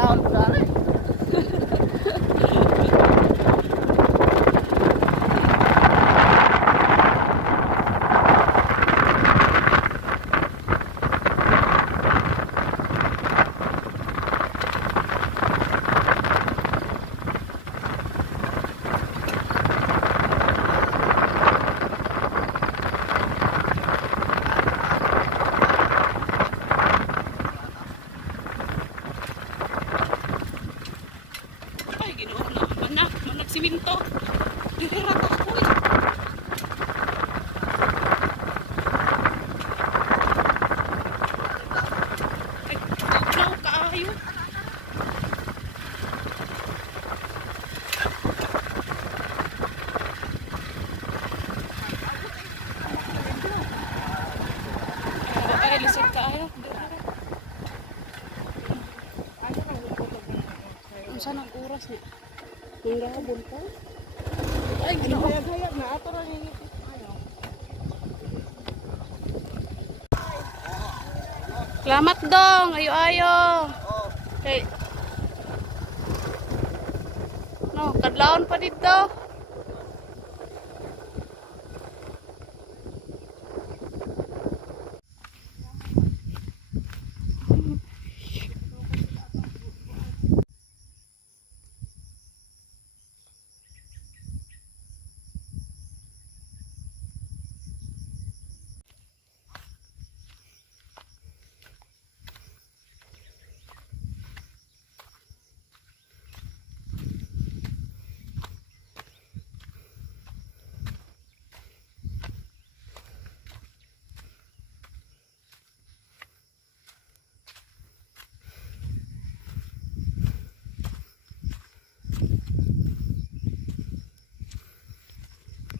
dahon ko dali. Siminto. Dirira ka ako eh. Ay, tugnaw ka ayo. Ay, lisod ka ayo. Saan ang oras niya? Nanggabon ka? Ay, ginahayag-hayag na. Ato na yung salamat dong. Ayo-ayo. Okay. No, kadlaon pa dito.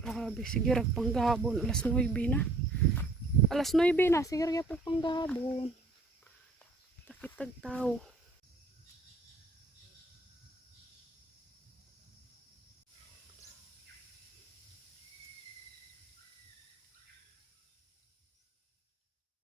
Grabe, sige rag panggahapon. Alas 9 na. Alas 9 na, sige rag panggahapon. Takitag tao.